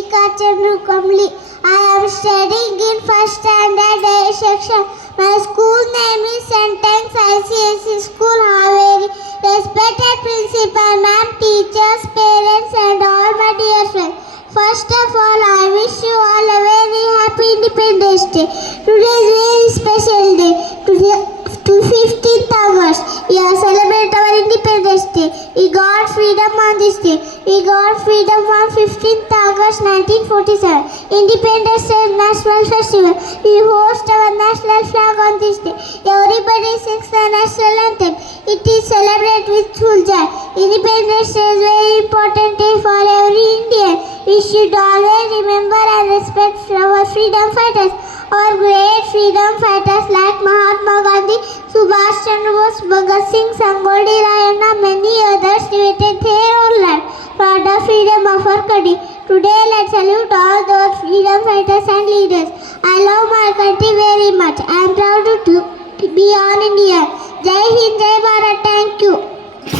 Deepika Chandru Kamli. I am studying in first standard A section. My school name is Sentex ICSE School, Haveri. Respected principal, ma'am, teachers, parents, and all my dear friends. First of all, I wish you all a very happy Independence Day. Today is a very special day. To 15th August, we are celebrate our Independence Day. We got freedom on this day. We got freedom on 15th August 1947. Independence Day National Festival. We host our national flag on this day. Everybody sings the national anthem. It is celebrated with full joy. Independence Day is very important day for every Indian. We should always remember and respect our freedom fighters. Our great freedom fighters like Mahatma Gandhi, Subhash Chandra Bose, Bhagat Singh, Sangoli Rayana, many others devoted their own life for the freedom of our country. Today, let's salute all those freedom fighters and leaders. I love my country very much. I am proud to be an Indian. Jai Hind, Jai Bharat. Thank you.